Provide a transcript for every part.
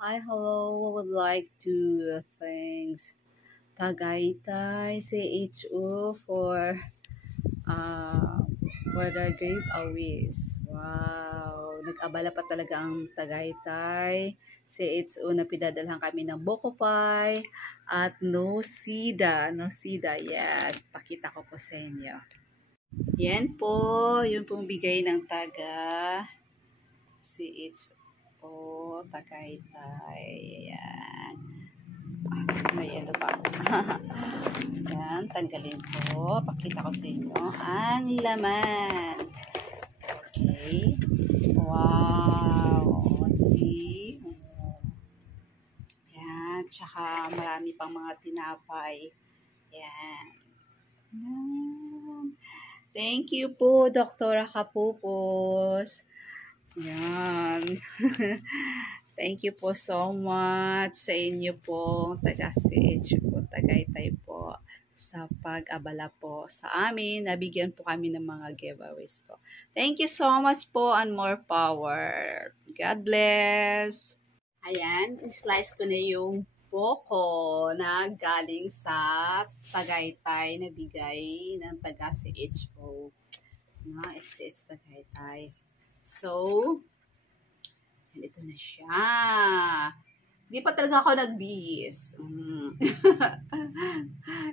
Hi, hello. I would like to thanks Tagaytay CHO uh, for the giveaways. Wow! Nag-abala pa talaga ang Tagaytay CHO na pinadalhan kami ng Boko Pie at no sida. No sida, yes. Pakita ko po sa inyo. Yan po, yung pong bigay ng taga CHO Tagaytay. Yan. May ano pa. Yan, tanggalin ko. Pakita ko sa inyo ang laman. Okay. Wow. Let's see. Yan. Tsaka marami pang mga tinapay. Yan. Yan. Thank you po, Doktora Kapupos. Yan. Thank you po so much sa inyo po, taga-SH po, Tagaytay po, sa pag-abala po sa amin. Nabigyan po kami ng mga giveaways po. Thank you so much po and more power. God bless! Ayan, slice ko na yung boko na galing sa Tagaytay na bigay ng taga-CHO. Na, it's Tagaytay. So, ito na siya. Di pa talaga ako nagbihis.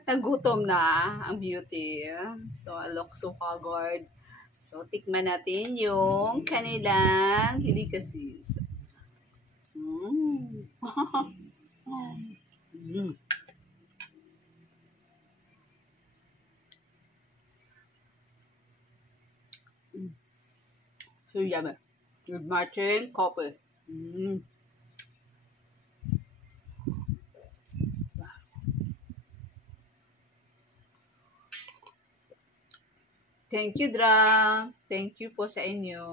Nagutom na ang beauty. So, alok so kagard. So, tikman natin yung kanilang delicacies. Mm. mm. So, yummy. With matching coffee. Mm. Thank you, Dra. Thank you po sa inyo.